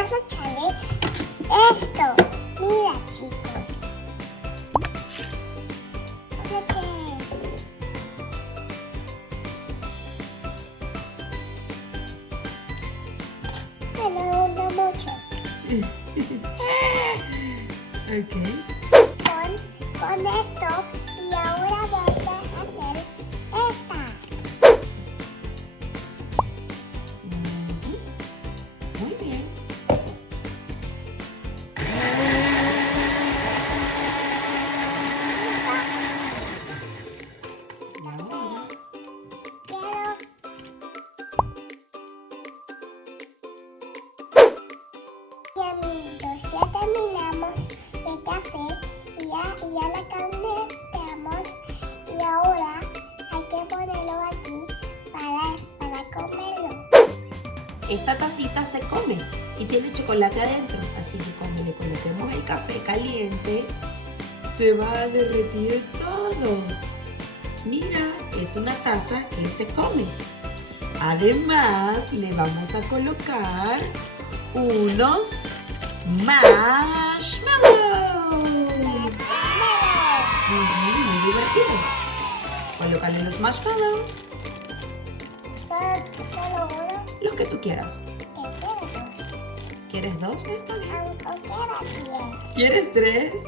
vamos a echarle esto. Mira, chicos. Leche. Bueno, no mucho. Ok. Con esto y ahora vamos a hacer esta. Muy bien. Quiero y amigos, ya terminamos el café y ya la calentamos y ahora hay que ponerlo aquí para comerlo. Esta tacita se come y tiene chocolate adentro, así que cuando le coloquemos el café caliente, se va a derretir todo. Mira, es una taza que se come. Además, le vamos a colocar unos marshmallows. Muy divertido. Colócale los marshmallows, Solo uno, los que tú quieras. que quiero dos. ¿Quieres dos? Está bien. Aunque quiera 10. ¿Quieres tres? Sí.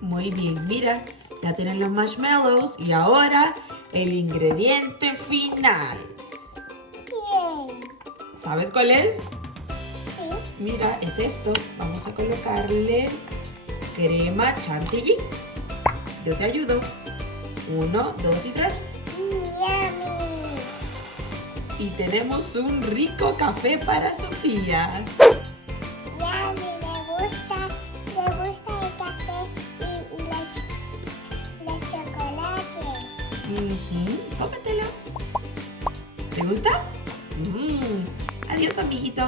Muy bien, mira, ya tienen los marshmallows y ahora el ingrediente final. Bien. ¿Sabes cuál es? Sí. Mira, es esto. Vamos a colocarle crema chantilly. Yo te ayudo. 1, 2 y 3. Yummy. Y tenemos un rico café para Sofía. Yummy, me gusta el café y la chocolate. Tómatelo. ¿Te gusta? Adiós, amiguito.